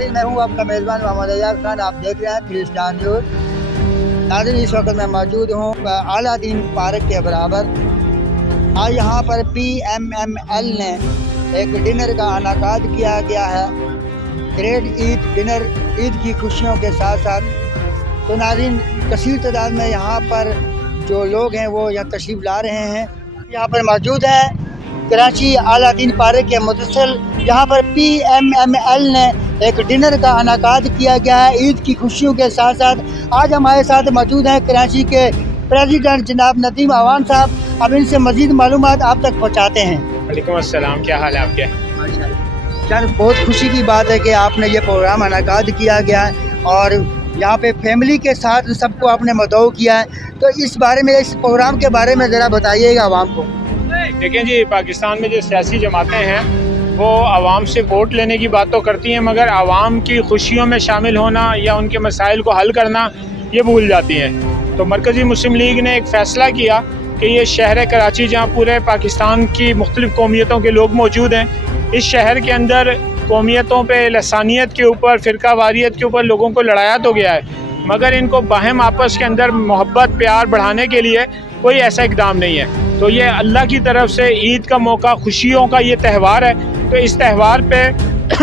नाज़रीन, मैं हूँ आपका मेज़बान मोहम्मद अय्याब खान। आप देख रहे हैं 3 स्टार न्यूज़। नाज़रीन, इस वक्त मैं मौजूद हूँ आलादीन पार्क के बराबर। आज यहाँ पर PMML ने एक डिनर का इनेकाद किया गया है, ग्रेट ईद डिनर, ईद की खुशियों के साथ साथ। तो नाज़रीन, कसीर तादाद में यहाँ पर जो लोग हैं वो यहाँ तशरीफ़ ला रहे हैं। यहाँ पर मौजूद है कराची आलादीन पार्क के मुतसल। यहाँ पर PMML ने एक डिनर का इनेकाद किया गया है ईद की खुशियों के साथ साथ। आज हमारे साथ मौजूद हैं कराची के प्रेसिडेंट जनाब नदीम अवान साहब। अब इनसे मज़ीद मालूमात आप तक पहुँचाते हैं। वालेकुम अस्सलाम, क्या हाल है आपके? सर, बहुत खुशी की बात है कि आपने ये प्रोग्राम इनेकाद किया गया है और यहाँ पे फैमिली के साथ सबको आपने मदऊ किया है। तो इस बारे में, इस प्रोग्राम के बारे में ज़रा बताइएगा आवाम को। देखें जी, पाकिस्तान में जो सियासी जमातें हैं वो आवाम से वोट लेने की बात तो करती हैं, मगर आवाम की खुशियों में शामिल होना या उनके मसाइल को हल करना ये भूल जाती हैं। तो मरकज़ी मुस्लिम लीग ने एक फ़ैसला किया कि ये शहर कराची, जहाँ पूरे पाकिस्तान की मुख्तलिफ़ कौमियतों के लोग मौजूद हैं, इस शहर के अंदर कौमियतों पे, लसानियत के ऊपर, फ़िरका वारियत के ऊपर लोगों को लड़ाया तो गया है, मगर इनको बाहम आपस के अंदर मोहब्बत प्यार बढ़ाने के लिए कोई ऐसा इक़दाम नहीं है। तो ये अल्लाह की तरफ से ईद का मौका, खुशियों का ये त्यौहार है। तो इस त्यौहार पे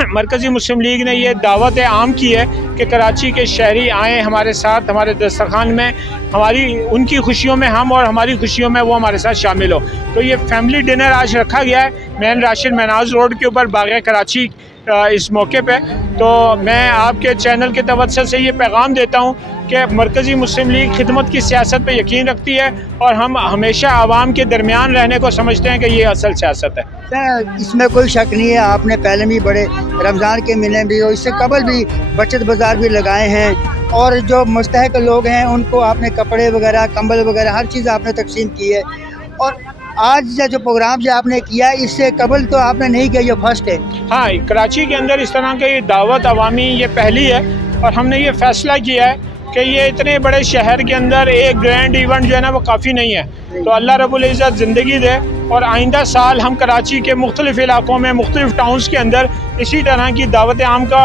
मरकज़ी मुस्लिम लीग ने ये दावत आम की है कि कराची के शहरी आएँ हमारे साथ, हमारे दस्तरखान में, हमारी उनकी खुशियों में हम और हमारी खुशियों में वो हमारे साथ शामिल हो। तो ये फैमिली डिनर आज रखा गया है मेन राशिद मनाज रोड के ऊपर, बाग़ कराची, इस मौके पे। तो मैं आपके चैनल के तवज्जुह से ये पैगाम देता हूँ कि मरकज़ी मुस्लिम लीग खिदमत की सियासत पे यकीन रखती है और हम हमेशा आवाम के दरमियान रहने को समझते हैं कि ये असल सियासत है। सर, इसमें कोई शक नहीं है, आपने पहले भी बड़े रमज़ान के महीने भी और इससे कबल भी बचत बाज़ार भी लगाए हैं और जो मुस्तहक लोग हैं उनको आपने कपड़े वगैरह, कंबल वगैरह हर चीज़ आपने तकसीम की है। और आज जो प्रोग्राम जो आपने किया, इससे कबल तो आपने नहीं किया, ये फर्स्ट है। हाँ, कराची के अंदर इस तरह की दावत अवामी ये पहली है और हमने ये फ़ैसला किया है कि ये इतने बड़े शहर के अंदर एक ग्रैंड इवेंट जो है ना वो काफ़ी नहीं है। तो अल्लाह रब्बुल इज़्ज़त ज़िंदगी दे और आइंदा साल हम कराची के मुख्तलिफ़ इलाकों में, मुख्तलिफ़ टाउन्स के अंदर इसी तरह की दावत आम का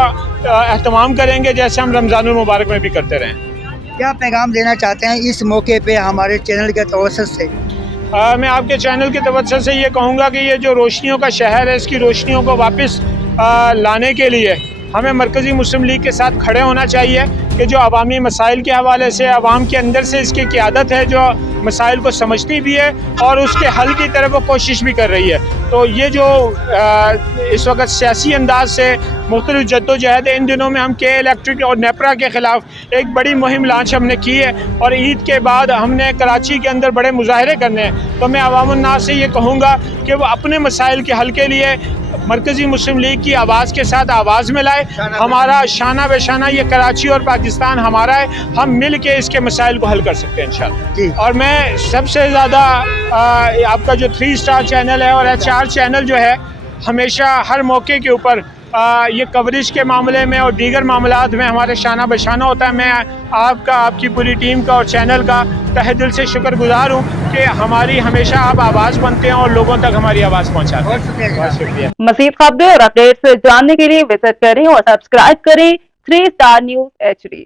एहतमाम करेंगे, जैसे हम रमज़ानुल मुबारक में भी करते रहें। क्या पैगाम देना चाहते हैं इस मौके पे हमारे चैनल के तवज्जुह से? मैं आपके चैनल के तवज्जुह से ये कहूँगा कि ये जो रोशनियों का शहर है, इसकी रोशनियों को वापस लाने के लिए हमें मरकज़ी मुस्लिम लीग के साथ खड़े होना चाहिए कि जो अवामी मसाइल के हवाले से, आवाम के अंदर से इसकी क़ियादत है, जो मसाइल को समझती भी है और उसके हल की तरफ वो कोशिश भी कर रही है। तो ये जो इस वक्त सियासी अंदाज से मुख्तलिफ़ जद्दोजहद है, इन दिनों में हम के इलेक्ट्रिक और नेपरा के ख़िलाफ़ एक बड़ी मुहिम लॉन्च हमने की है और ईद के बाद हमने कराची के अंदर बड़े मुजाहरे करने हैं। तो मैं अवामुन्नास से ये कहूँगा कि वो अपने मसाइल के हल के लिए मरकज़ी मुस्लिम लीग की आवाज़ के साथ आवाज़ मिलाए। हमारा शाना बेशाना ये कराची और पाकिस्तान हमारा है, हम मिल के इसके मसाइल को हल कर सकते हैं इंशाअल्लाह। और मैं सबसे ज़्यादा आपका जो 3 स्टार चैनल है और HR चैनल जो है, हमेशा हर मौके के ऊपर ये कवरेज के मामले में और दीगर मामलात में हमारे शाना बशाना होता है। मैं आपका, आपकी पूरी टीम का और चैनल का तहे दिल से शुक्रगुजार हूँ कि हमारी हमेशा आप आवाज़ बनते हैं और लोगों तक हमारी आवाज़ पहुँचाते हैं। बहुत शुक्रिया। मज़ीद खबरें और अपडेट्स जानने के लिए विजिट करें और सब्सक्राइब करें 3 स्टार न्यूज़ HD।